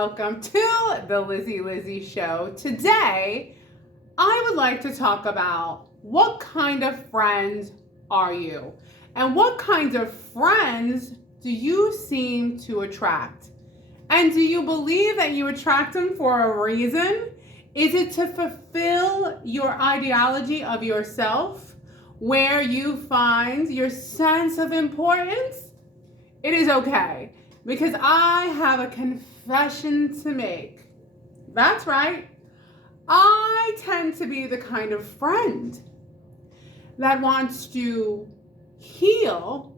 welcome to the Lizzy Show. Today, I would like to talk about what kind of friend are you? And what kinds of friends do you seem to attract? And do you believe that you attract them for a reason? Is it to fulfill your ideology of yourself, where you find your sense of importance? It is okay, because I have a confession to make. That's right. I tend to be the kind of friend that wants to heal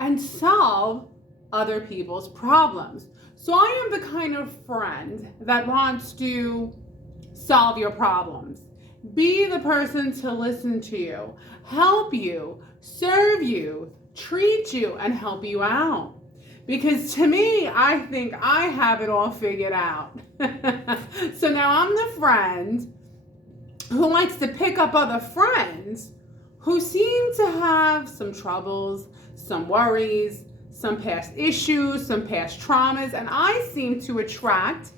and solve other people's problems. So I am the kind of friend that wants to solve your problems, be the person to listen to you, help you, serve you, treat you, and help you out. Because to me, I think I have it all figured out. So now I'm the friend who likes to pick up other friends who seem to have some troubles, some worries, some past issues, some past traumas, and I seem to attract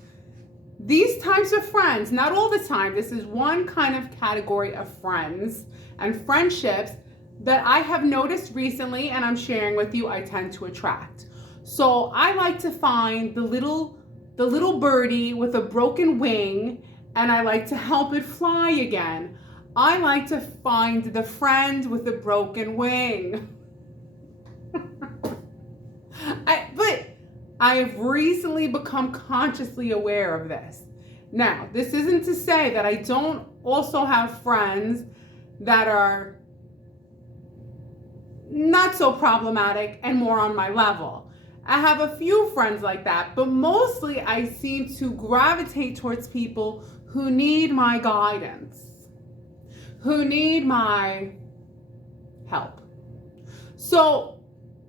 these types of friends. Not all the time. This is one kind of category of friends and friendships that I have noticed recently, and I'm sharing with you, I tend to attract. So I like to find the little birdie with a broken wing, and I like to help it fly again. I like to find the friend with a broken wing. But I have recently become consciously aware of this. Now, this isn't to say that I don't also have friends that are not so problematic and more on my level. I have a few friends like that, but mostly I seem to gravitate towards people who need my guidance, who need my help. So,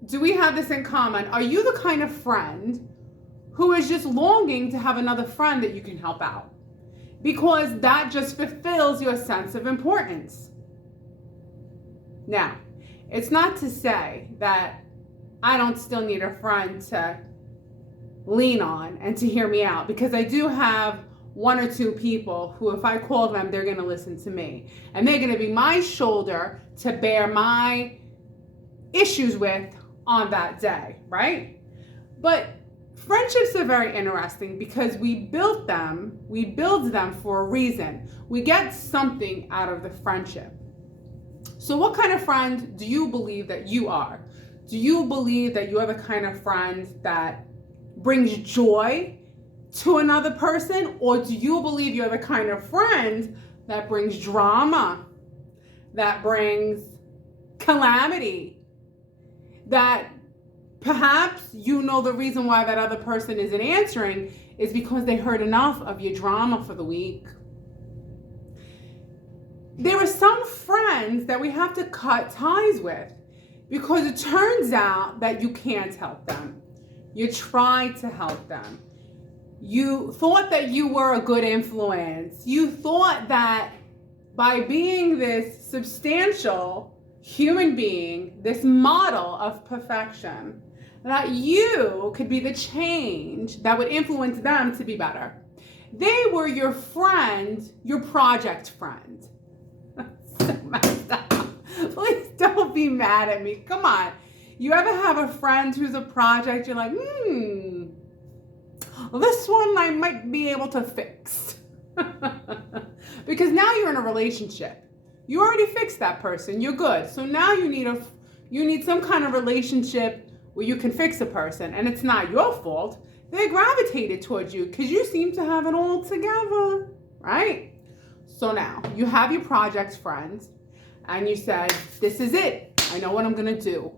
do we have this in common? Are you the kind of friend who is just longing to have another friend that you can help out? Because that just fulfills your sense of importance. Now, it's not to say that I don't still need a friend to lean on and to hear me out, because I do have one or two people who, if I call them, they're going to listen to me. And they're going to be my shoulder to bear my issues with on that day, right? But friendships are very interesting because we build them for a reason. We get something out of the friendship. So what kind of friend do you believe that you are? Do you believe that you are the kind of friend that brings joy to another person? Or do you believe you're the kind of friend that brings drama, that brings calamity, that perhaps you know the reason why that other person isn't answering is because they heard enough of your drama for the week? There are some friends that we have to cut ties with because it turns out that you can't help them. You tried to help them. You thought that you were a good influence. You thought that by being this substantial human being, this model of perfection, that you could be the change that would influence them to be better. They were your friend, your project friend. So messed up. Please don't be mad at me. Come on. You ever have a friend who's a project, you're like, this one I might be able to fix. Because now you're in a relationship. You already fixed that person. You're good. So now you need some kind of relationship where you can fix a person, and it's not your fault. They gravitated towards you because you seem to have it all together, right? So now you have your project friends, and you said, this is it. I know what I'm going to do.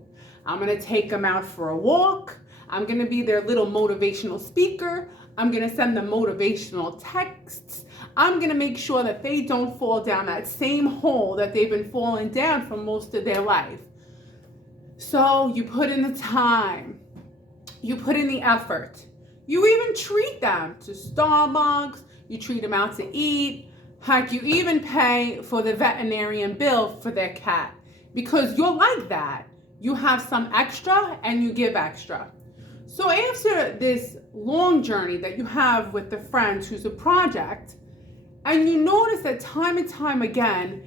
I'm going to take them out for a walk. I'm going to be their little motivational speaker. I'm going to send them motivational texts. I'm going to make sure that they don't fall down that same hole that they've been falling down for most of their life. So you put in the time. You put in the effort. You even treat them to Starbucks. You treat them out to eat. Heck, you even pay for the veterinarian bill for their cat. Because you're like that. You have some extra and you give extra. So after this long journey that you have with the friends who's a project, and you notice that time and time again,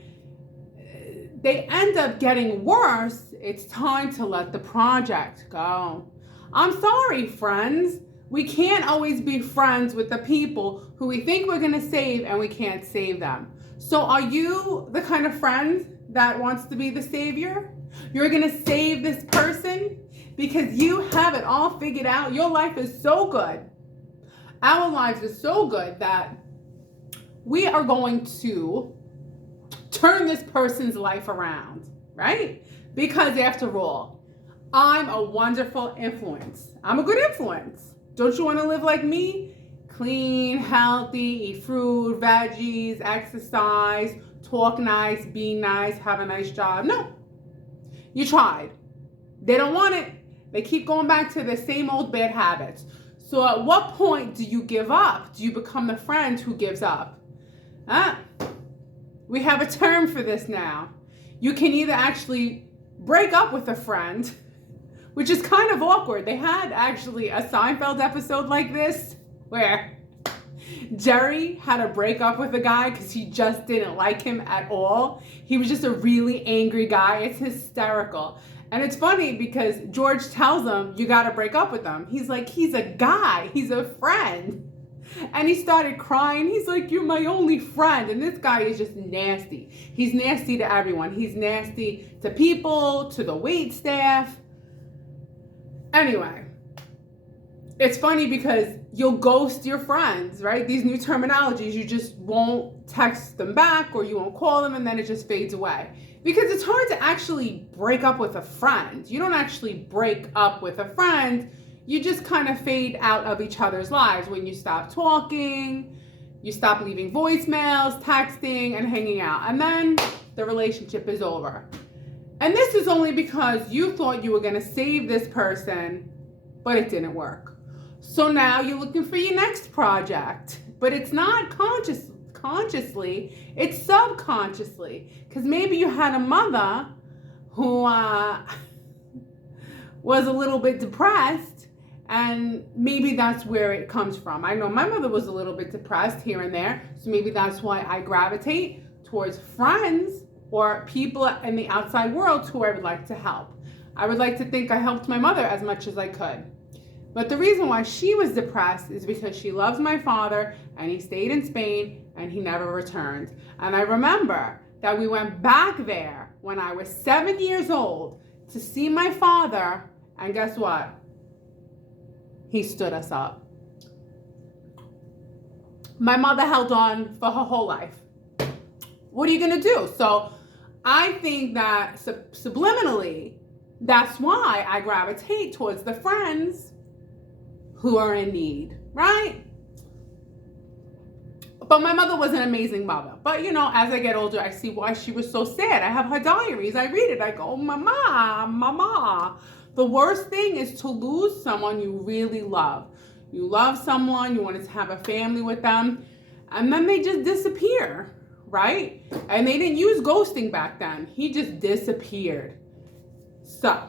they end up getting worse, it's time to let the project go. I'm sorry, friends. We can't always be friends with the people who we think we're going to save and we can't save them. So are you the kind of friend that wants to be the savior? You're going to save this person because you have it all figured out. Your life is so good. Our lives are so good that we are going to turn this person's life around, right? Because after all, I'm a wonderful influence. I'm a good influence. Don't you want to live like me? Clean, healthy, eat fruit, veggies, exercise, talk nice, be nice, have a nice job. No. You tried. They don't want it. They keep going back to the same old bad habits. So at what point do you give up? Do you become the friend who gives up? We have a term for this now. You can either actually break up with a friend, which is kind of awkward. They had actually a Seinfeld episode like this where Jerry had to break up with a guy because he just didn't like him at all. He was just a really angry guy. It's hysterical. And it's funny because George tells him, you got to break up with him. He's like, he's a guy. He's a friend. And he started crying. He's like, you're my only friend. And this guy is just nasty. He's nasty to everyone. He's nasty to people, to the wait staff. Anyway, it's funny because you'll ghost your friends, right? These new terminologies, you just won't text them back or you won't call them and then it just fades away. Because it's hard to actually break up with a friend. You don't actually break up with a friend. You just kind of fade out of each other's lives when you stop talking, you stop leaving voicemails, texting, and hanging out. And then the relationship is over. And this is only because you thought you were going to save this person, but it didn't work. So now you're looking for your next project. But it's not consciously, it's subconsciously. Because maybe you had a mother who was a little bit depressed, and maybe that's where it comes from. I know my mother was a little bit depressed here and there, so maybe that's why I gravitate towards friends or people in the outside world who I would like to help. I would like to think I helped my mother as much as I could. But the reason why she was depressed is because she loves my father and he stayed in Spain and he never returned. And I remember that we went back there when I was 7 years old to see my father, and guess what? He stood us up. My mother held on for her whole life. What are you going to do? So I think that subliminally, that's why I gravitate towards the friends who are in need, right? But my mother was an amazing mother. But, you know, as I get older, I see why she was so sad. I have her diaries. I read it. I go, mama, mama. The worst thing is to lose someone you really love. You love someone, you wanted to have a family with them, and then they just disappear, right? And they didn't use ghosting back then. He just disappeared. So,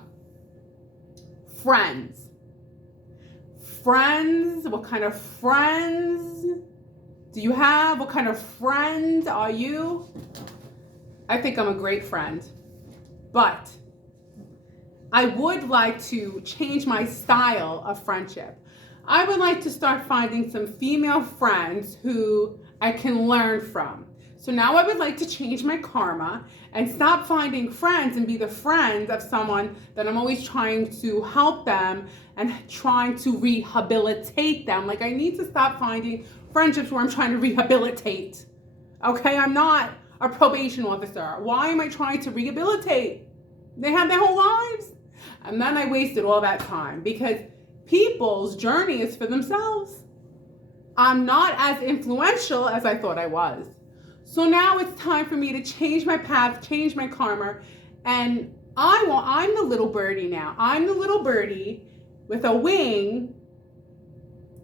friends. Friends, what kind of friends do you have? What kind of friend are you? I think I'm a great friend, but I would like to change my style of friendship. I would like to start finding some female friends who I can learn from. So now I would like to change my karma and stop finding friends and be the friend of someone that I'm always trying to help them and trying to rehabilitate them. Like, I need to stop finding friendships where I'm trying to rehabilitate. Okay, I'm not a probation officer. Why am I trying to rehabilitate? They have their whole lives. And then I wasted all that time because people's journey is for themselves. I'm not as influential as I thought I was. So now it's time for me to change my path, change my karma, and I'm the little birdie now. I'm the little birdie with a wing.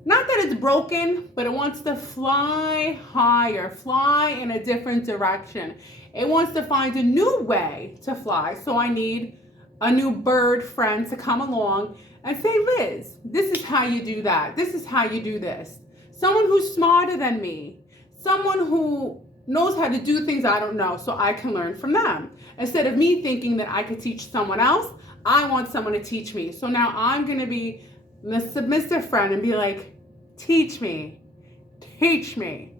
Not that it's broken, but it wants to fly higher, fly in a different direction. It wants to find a new way to fly. So I need a new bird friend to come along and say, Liz, this is how you do that. This is how you do this. Someone who's smarter than me. Someone who knows how to do things I don't know, so I can learn from them. Instead of me thinking that I could teach someone else, I want someone to teach me. So now I'm going to be the submissive friend and be like, teach me. Teach me.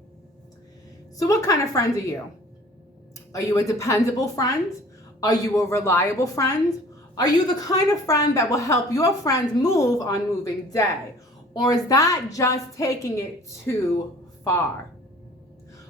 So what kind of friend are you? Are you a dependable friend? Are you a reliable friend? Are you the kind of friend that will help your friends move on moving day? Or is that just taking it too far?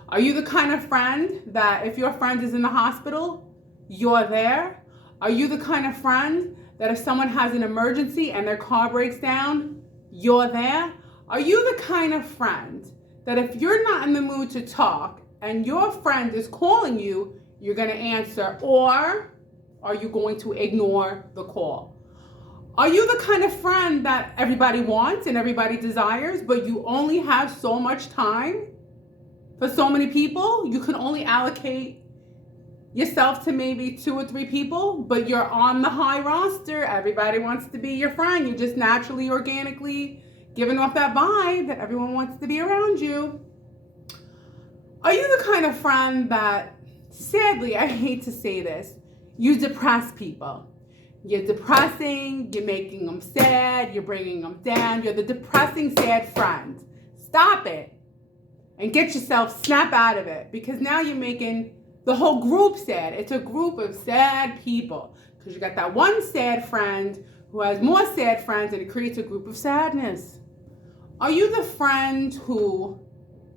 Are you the kind of friend that if your friend is in the hospital, you're there? Are you the kind of friend that if someone has an emergency and their car breaks down, you're there? Are you the kind of friend that if you're not in the mood to talk and your friend is calling you, you're going to answer? Or are you going to ignore the call? Are you the kind of friend that everybody wants and everybody desires, but you only have so much time for so many people? You can only allocate yourself to maybe 2 or 3 people, but you're on the high roster. Everybody wants to be your friend. You're just naturally, organically giving off that vibe that everyone wants to be around you. Are you the kind of friend that, sadly, I hate to say this, you depress people? You're depressing, you're making them sad, you're bringing them down. You're the depressing, sad friend. Stop it and get yourself, snap out of it, because now you're making the whole group sad. It's a group of sad people because you got that one sad friend who has more sad friends, and it creates a group of sadness. Are you the friend who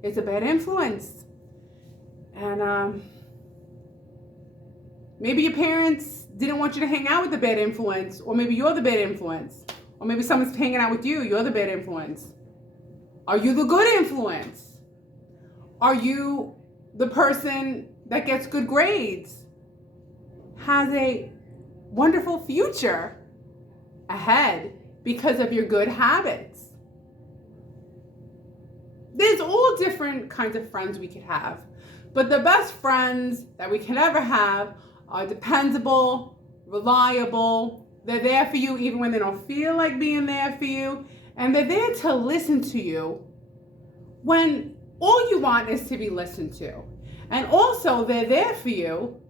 is a bad influence? And maybe your parents didn't want you to hang out with the bad influence, or maybe you're the bad influence, or maybe someone's hanging out with you, you're the bad influence. Are you the good influence? Are you the person that gets good grades, has a wonderful future ahead because of your good habits? There's all different kinds of friends we could have, but the best friends that we can ever have are dependable, reliable. They're there for you even when they don't feel like being there for you, and they're there to listen to you when all you want is to be listened to. And also, they're there for you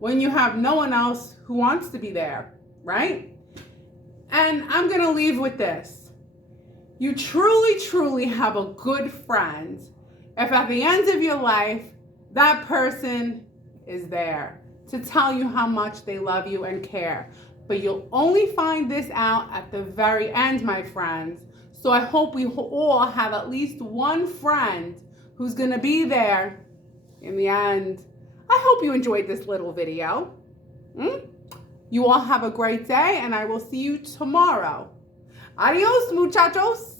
when you have no one else who wants to be there, right? And I'm going to leave with this. You truly, truly have a good friend if at the end of your life, that person is there to tell you how much they love you and care. But you'll only find this out at the very end, my friends. So I hope we all have at least one friend who's going to be there in the end. I hope you enjoyed this little video. You all have a great day, and I will see you tomorrow. Adios, muchachos.